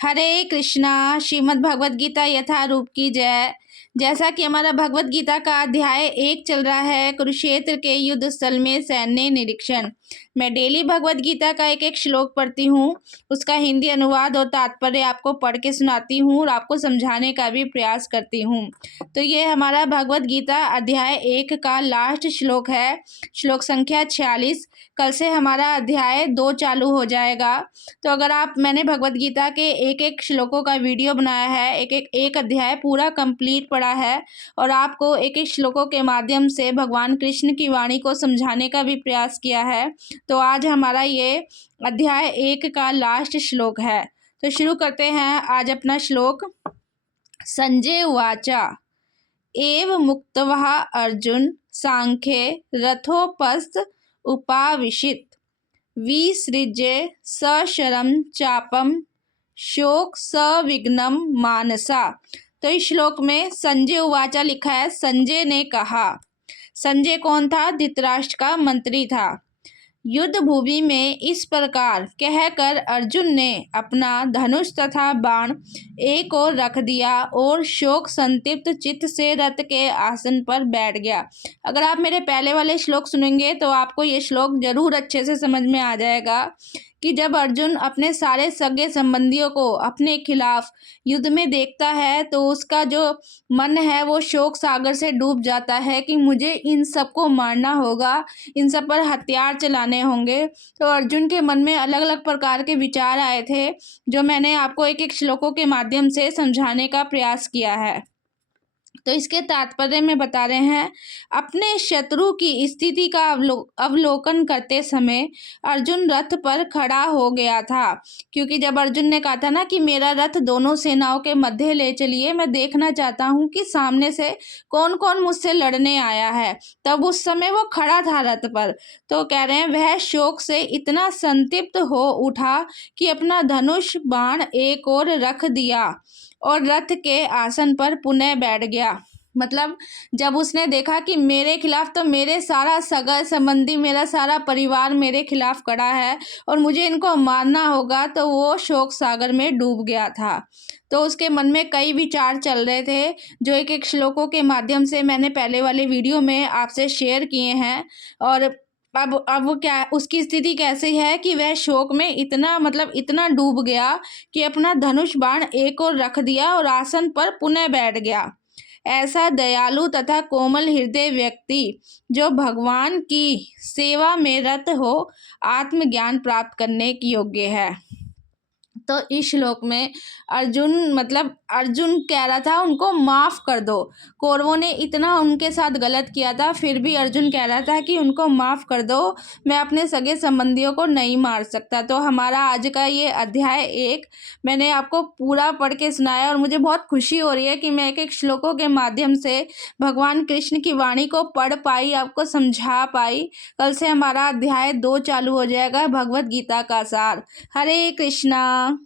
हरे कृष्णा। श्रीमद् भगवत गीता यथारूप की जय। जैसा कि हमारा भगवत गीता का अध्याय 1 चल रहा है, कुरुक्षेत्र के युद्ध स्थल में सैन्य निरीक्षण। मैं डेली भगवत गीता का एक एक श्लोक पढ़ती हूँ, उसका हिंदी अनुवाद और तात्पर्य आपको पढ़ के सुनाती हूँ और आपको समझाने का भी प्रयास करती हूँ। तो ये हमारा भगवत गीता अध्याय 1 का लास्ट श्लोक है, श्लोक संख्या 46। कल से हमारा अध्याय 2 चालू हो जाएगा। तो अगर मैंने भगवत गीता के एक एक श्लोकों का वीडियो बनाया है, एक अध्याय पूरा कंप्लीट पढ़ा है और आपको एक एक श्लोकों के माध्यम से भगवान कृष्ण की वाणी को समझाने का भी प्रयास किया है। तो आज हमारा ये अध्याय 1 का लास्ट श्लोक है। तो शुरू करते हैं आज अपना श्लोक। संजय उवाचा एव मुक्तवः अर्जुन सांख्ये रथोपस्थ उपाविशित विसृज्य सशरम चापम शोक सविघ्नम मानसा। तो इस श्लोक में संजय उवाचा लिखा है, संजय ने कहा। संजय कौन था? धृतराष्ट्र का मंत्री था। युद्ध भूमि में इस प्रकार कहकर अर्जुन ने अपना धनुष तथा बाण एक ओर रख दिया और शोक संतप्त चित्त से रथ के आसन पर बैठ गया। अगर आप मेरे पहले वाले श्लोक सुनेंगे तो आपको ये श्लोक जरूर अच्छे से समझ में आ जाएगा कि जब अर्जुन अपने सारे सगे संबंधियों को अपने खिलाफ युद्ध में देखता है तो उसका जो मन है वो शोक सागर से डूब जाता है कि मुझे इन सबको मारना होगा, इन सब पर हथियार चलाने होंगे। तो अर्जुन के मन में अलग अलग प्रकार के विचार आए थे, जो मैंने आपको एक एक श्लोकों के माध्यम से समझाने का प्रयास किया है। तो इसके तात्पर्य में बता रहे हैं, अपने शत्रु की स्थिति का अवलोकन करते समय अर्जुन रथ पर खड़ा हो गया था। क्योंकि जब अर्जुन ने कहा था ना कि मेरा रथ दोनों सेनाओं के मध्य ले चलिए, मैं देखना चाहता हूँ कि सामने से कौन कौन मुझसे लड़ने आया है, तब उस समय वो खड़ा था रथ पर। तो कह रहे हैं वह शोक से इतना संतप्त हो उठा कि अपना धनुष बाण एक ओर रख दिया और रथ के आसन पर पुनः बैठ गया। मतलब जब उसने देखा कि मेरे खिलाफ तो मेरे सारा सगा संबंधी, मेरा सारा परिवार मेरे खिलाफ खड़ा है और मुझे इनको मारना होगा, तो वो शोक सागर में डूब गया था। तो उसके मन में कई विचार चल रहे थे, जो एक एक श्लोकों के माध्यम से मैंने पहले वाले वीडियो में आपसे शेयर किए हैं। और अब वो क्या, उसकी स्थिति कैसी है कि वह शोक में इतना डूब गया कि अपना धनुष बाण एक ओर रख दिया और आसन पर पुनः बैठ गया। ऐसा दयालु तथा कोमल हृदय व्यक्ति जो भगवान की सेवा में रत हो, आत्मज्ञान प्राप्त करने के योग्य है। तो इस श्लोक में अर्जुन कह रहा था उनको माफ़ कर दो। कौरवों ने इतना उनके साथ गलत किया था, फिर भी अर्जुन कह रहा था कि उनको माफ़ कर दो, मैं अपने सगे संबंधियों को नहीं मार सकता। तो हमारा आज का ये अध्याय 1 मैंने आपको पूरा पढ़ के सुनाया और मुझे बहुत खुशी हो रही है कि मैं एक एक श्लोकों के माध्यम से भगवान कृष्ण की वाणी को पढ़ पाई, आपको समझा पाई। कल से हमारा अध्याय 2 चालू हो जाएगा, भगवत गीता का सार। हरे कृष्णा।